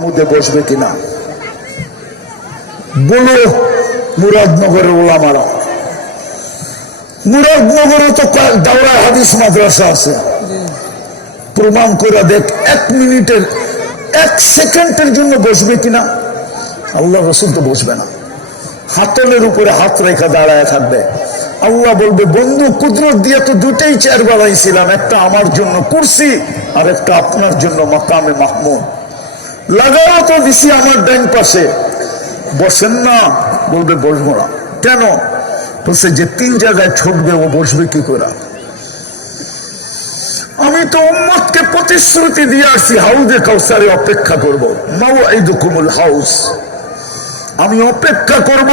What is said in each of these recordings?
মুদে বসবে কিনা বলো। মুরাদনগরের ওলামারা, মুরাদনগরে তো দাওরা হাদিস মাদ্রাসা আছে, প্রমাণ করে দেখ 1 মিনিটের 1 সেকেন্ডের জন্য বসবে কিনা। আল্লাহ রসুল তো বসবে না, হাতলের উপরে হাত রেখা দাঁড়ায় থাকবে। আল্লাহ বলবে বন্ধু কুদরত দিয়ে তো দুটাই চেয়ার বানাইছিলাম, একটা আমার জন্য কুরসি আর একটা আপনার জন্য মাকামে মাহমুদ, লাগাও তো দিছি আমার ডান পাশে, বসেন না। বলবে বসবো না। কেন? বলছে যে 3 জায়গায় ছুটবে ও বসবে কি করে। আমি তো উম্মতকে প্রতিশ্রুতি দিয়ে আসছি হাউজে কাউসারে অপেক্ষা করব, মাওয়াইদুকুমুল হাউস, আমি অপেক্ষা করব।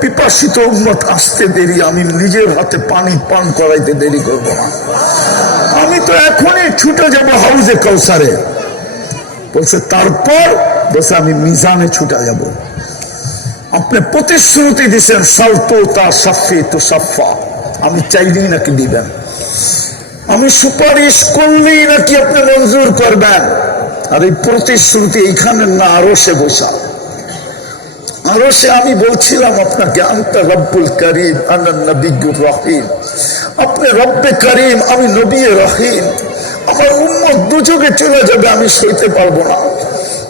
পিপাসিত উম্মত আসতে দেরি, আমি নিজের হাতে পানি পান করাইতে দেরি করব না। আমি তো এখনই ছুটে যাব হাউজে কাউসারে। বলছে তারপর? বলছে আমি মিজানে ছুটে যাব। আপনি প্রতিশ্রুতি দিচ্ছেন সালতো তা সাফি তো সাফা, আমি চাইলেই নাকি দিবেন, আমি সুপারিশ করলেই নাকি আপনি মঞ্জুর করবেন। আর এই প্রতিশ্রুতি এইখানে না, আরো সে বসা, আরো সে। আমি বলছিলাম আপনাকে আনতা রব্বুল করিম আনা নবিয়্যুর রহিম, আপনি রব্বে করিম, আমি নবী রহিম। আমার উম্মত দুযোগে চলে যাবে, আমি সইতে পারবো না।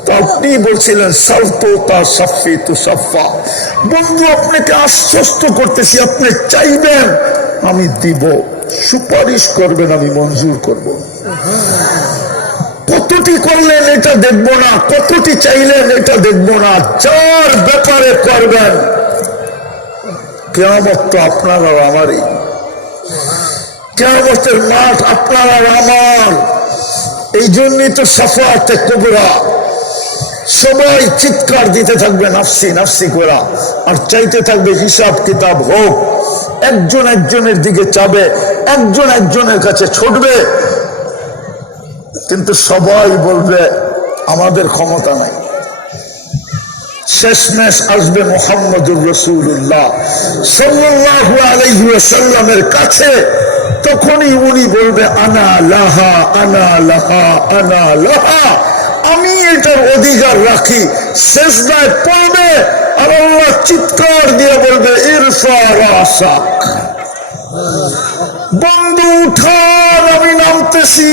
তো আপনি বলছিলেন সালতো তা সাফি তু সাফা। বন্ধু আপনাকে আশ্বস্ত করতেছি, আপনি চাইবেন আমি দিব, সুপারিশ করবেন আমি মঞ্জুর করব। কতটি করলেন এটা দেখবো না, কতটি চাইলেন এটা দেখবো না, 4 ব্যাপারে করবেন। কিয়ামত তো আপনার আর আমারই, কিয়ামতের মাঠ আপনার আর আমার। এই জন্যই তো সাফাতে কুবরা, সবাই চিৎকার দিতে থাকবে নাফসি নাফসি করা, আর চাইতে থাকবে হিসাব কিতাব হোক। একজন একজনের দিকে চাবে, একজন একজনের কাছে ছুটবে, কিন্তু সবাই বলবে আমাদের ক্ষমতা নাই। শেষমেশ আসবে মুহাম্মদুর রাসূলুল্লাহ সাল্লাল্লাহু আলাইহি ওয়াসাল্লামের কাছে, তখনই উনি বলবে আনা লাহা আনা লাহা আনা লাহা, আমি এটার অধিকার রাখি। সেজদায় পড়বে আর আল্লাহ চিৎকার দিয়ে বলবে ইরফা রাসাক, বন্ধু উঠার, আমি নামতেছি।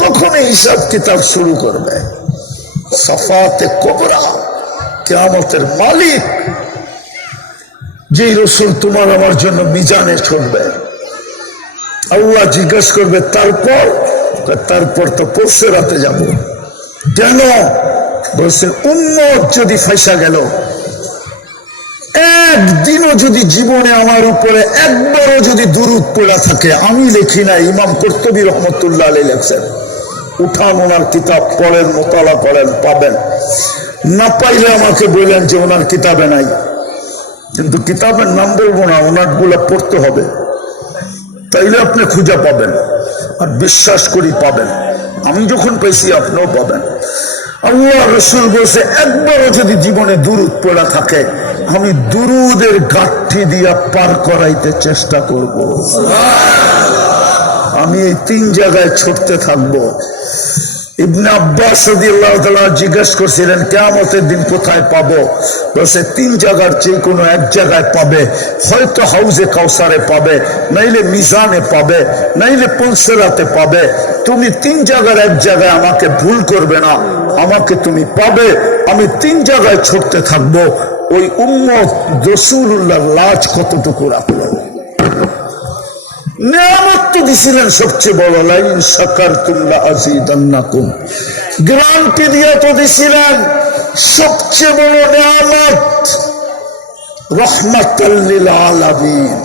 তখন হিসাব কিতাব শুরু করবে। সাফাতে কুবরা, কিয়ামতের মালিক যে রাসূল তোমার আমার জন্য মিজানে ছুটবে। আল্লাহ জিজ্ঞেস করবে তারপর? তারপর তো পরশু রাতে যাব। কেন? বলছে উম্মত যদি ফাইসা গেল, একদিনও যদি জীবনে আমার উপরে একবারও যদি দুরূদ পড়া থাকে, আমি লিখি না, ইমাম কুরতুবী রহমতুল্লাহ আলাইহি লেখছেন, উঠান ওনার কিতাব পড়েন, মোতালা করেন, পাবেন। না পাইলে আমাকে বললেন যে ওনার কিতাবে নাই, কিন্তু কিতাবের নাম বলবো না, ওনার গুলা পড়তে হবে, তাইলে আপনি খুঁজে পাবেন। আর বিশ্বাস করি পাবেন, আমি যখন পেয়েছি আপনিও পাবেন। আল্লাহ রাসূল বলছে একবারও যদি জীবনে দুরূদ পড়া থাকে, আমি দুরূদের গাঁঠি দিয়া পার করাইতে চেষ্টা করব। আমি এই 3 জায়গায় ছুটতে থাকবো। ইবনে আব্বাস রাদিয়াল্লাহু তাআলা জিজ্ঞেস করছিলেন কিয়ামতের দিন কোথায় পাবো? বলছে 3 জায়গার যে কোনো এক জায়গায় পাবে, হয়তো হাউজে কাউসারে পাবে, নাইলে মিজানে পাবে, নাইলে পুলসিরাতে পাবে। তুমি 3 জায়গার এক জায়গায় আমাকে ভুল করবে না, আমাকে তুমি পাবে। আমি 3 জায়গায় ছুটতে থাকবো। ওই উম্মত রাসূলুল্লাহর লাজ কতটুকু রাখলো। নিয়ামত তো দিছিলেন সবচেয়ে বড়, লাইন শাকারতুম লাযীদান্নাকুম, গ্যারান্টি দিয়ে তো দিছিলেন সবচেয়ে বড় নিয়ামত, রাহমাতাল লিল আলামিন।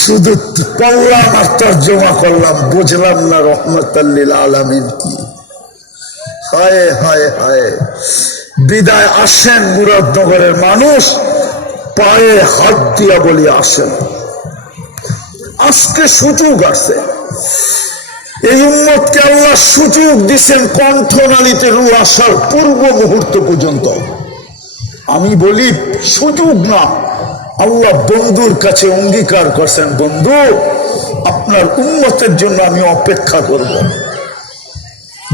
শুধু পড়লাম আর তরজমা করলাম, বুঝলাম না রাহমাতাল লিল আলামিন কি। হায় হায় হায়, বিদায় আসেন মুরাদনগরের মানুষ, পায়ে হাত দিয়া বলি আসেন। আজকে সুযোগ আছে, এই উম্মতকে আল্লাহ সুযোগ দিচ্ছেন কণ্ঠনালীতে রূহ আসার পূর্ব মুহূর্ত পর্যন্ত। আমি বলি সুযোগ না, আল্লাহ বন্ধুর কাছে অঙ্গীকার করছেন, বন্ধু আপনার উম্মতের জন্য আমি অপেক্ষা করব।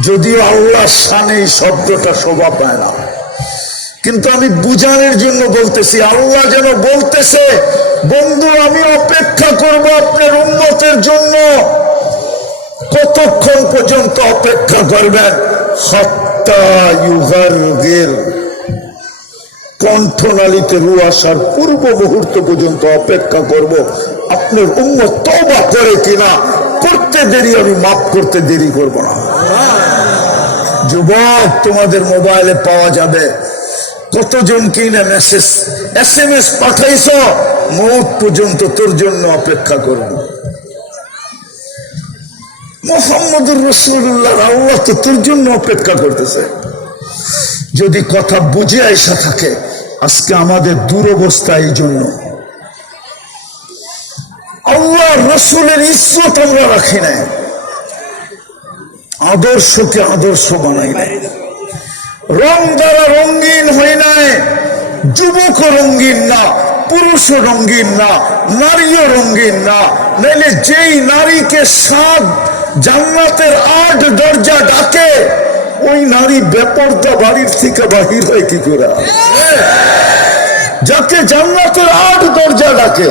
যদিও আল্লাহ শানে এই শব্দটা শোভা পায় না, কিন্তু আমি বুঝানোর জন্য বলতেছি। আল্লাহ যেন বলতেছে, বন্ধু আমি অপেক্ষা করব আপনার উম্মতের জন্য। কতক্ষণ পর্যন্ত অপেক্ষা করবেন? হাত্তা ইউগারগির, কণ্ঠনালীতে রু আসার পূর্ব মুহূর্ত পর্যন্ত অপেক্ষা করব আপনার উম্মত তওবা করে কিনা। করতে দেরি আমি মাফ করতে দেরি করব না। যুবক, তোমাদের মোবাইলে পাওয়া যাবে কতজন কিনা মেসেজ SMS পাঠাইছ, মৌত পর্যন্ত তোর জন্য অপেক্ষা করব। মুহাম্মদুর রাসূলুল্লাহ, আল্লাহ তো তোর জন্য অপেক্ষা করতেছে। যদি কথা বুঝে আইসা থাকে, আজকে আমাদের দুরবস্থা এই জন্য। আল্লাহ রসুলের ইজ্জত আমরা রাখি নাই, আদর্শকে আদর্শ বানাই নাই, রং দ্বারা রঙিন হই নাই। যুবক রঙিন না, পুরুষ রঙিন না, নারীও রঙিন না। নাইলে যেই নারীকে 7 জান্নাতের 8 দরজা ডাকে, ওই নারী বেপরদা বাড়ির থেকে বাহির হয় কি করে? যাকে জান্নাতের 8 দরজা ডাকে,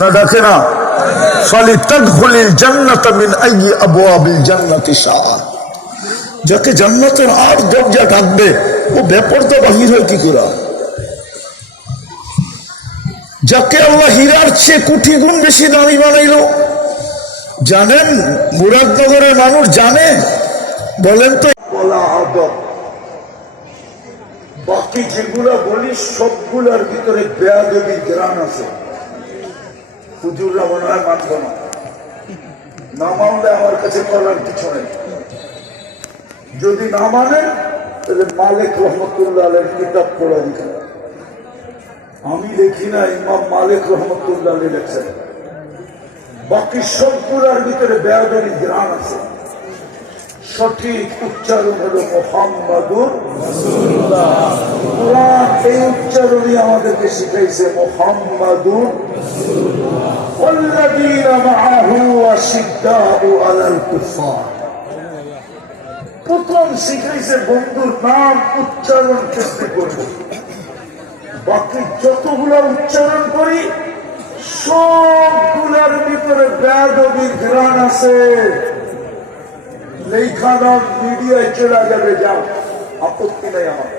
না ডাকে না? ফালিতাদখুলিল জান্নাতা মিন আইয়ি আবওয়াবিল জান্নাতি শাআ। যাকে জান্নাতের 8 দরজা ডাকবে, ও বেপরদা বাহির হয় কি করে? যাকে আল্লাহ হীরার চেয়ে কোটি গুণ বেশি দামি বানাইলো, জানেন? মুরাদনগরের মানুষ জানে? বলেন তো। বলা আদব, বাকি যেগুলা বলি সবগুলার ভিতরে বেয়াদবির গ্রান আছে। হুজুররা মনে হয় মানব না, না মানলে আমার কাছে করার কিছু নেই। যদি না মানেন তাহলে মালিক রহমতুল্লাহ আলাইহির কিতাব পড়া দিতে। আমি দেখি না, ইমাম মালিক রহমতুল্লাহ আলাইহি লেখছেন। বাকি সবগুলার ভিতরে বেয়াদবির গ্রান আছে। সঠিক উচ্চারণ হলো মুহাম্মাদুর রাসূলুল্লাহ। কুরআন এই উচ্চারণই আমাদেরকে শিখাইছে, মুহাম্মাদুর রাসূলুল্লাহ। ওয়াল্লাযীনা মাআহু আশিদ্দাউ আলাল কুফার। প্রথম শিখাইছে বন্ধুর নাম উচ্চারণ করতে করবো। বাকি যতগুলো উচ্চারণ করি সবগুলার ভিতরে বেয়াদবির ঘ্রাণ আছে। লেখানো মিডিয়ায় চলে যাবে, যাও, আপত্তি নাই আমার।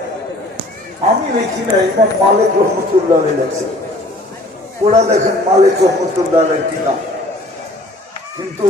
আমি লিখি না, ইমাম মালিক রহমতুল্লাহ আলাইহি লেখছে। ওরা দেখেন মালিক রহমতুল্লাহ আলাইহি কিনা, কিন্তু